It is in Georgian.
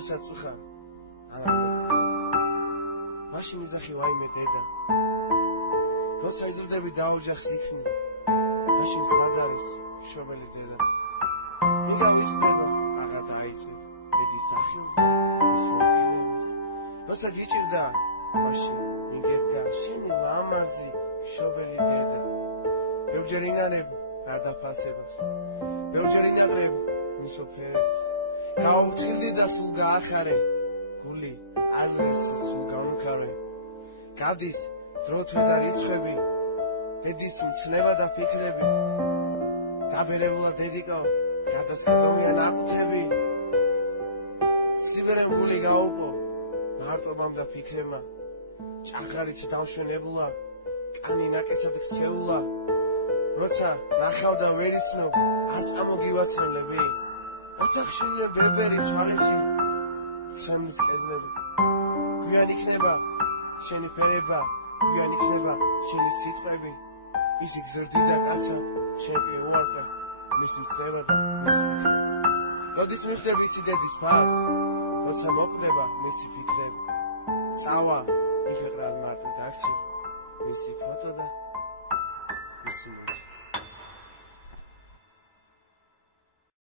როდესაც უხარ მაშინ მიზახი ვაიმე დედა როცა იზრდები დაოჯახს იქნი მაშინ საძარის მშობელი დედა მიგავის ხდება აღარ დაიწევ დედის სახელს და მის მოგიერებას როცა გიჭირდა მაშინ მიგედგა შენი ლამაზი მშობელი დედა ბევრჯერ ინანებ არ დაფასებას ბევრჯერ ინადრებ მისოფერებს გაუთხილდი და სულ გაახარე გული ალვერს სულ გამქარე გადის დრო თვე და რიცხვები დედის მცნება და ფიქრები დაბერებულა დედიკო გადასკდომია ნაყუთები სიბერემ გული გაუპო მარტობამ და ფიქრებმა ჭაღარიცი დამშვენებულა კანი ნაკეცად ქცეულა როცა ნახავ და ვერ იცნობ არ წამოგივაცრელები ოთახშილე ბებერი შალებში ცემის წეზლები გვიან იქნება შენი ფერება გვიან იქნება შენი სიტყვები ისი გზრდი და კაცად შენ კი უარყე მისი მცდება და მისი ფიქრები როდის მიხვდები იცი დედის ფას როცა მოკვდება მისი ფიქრები წავა იქეყრალ მარტო დარჩი მისი ფოტო და მისი მოჩი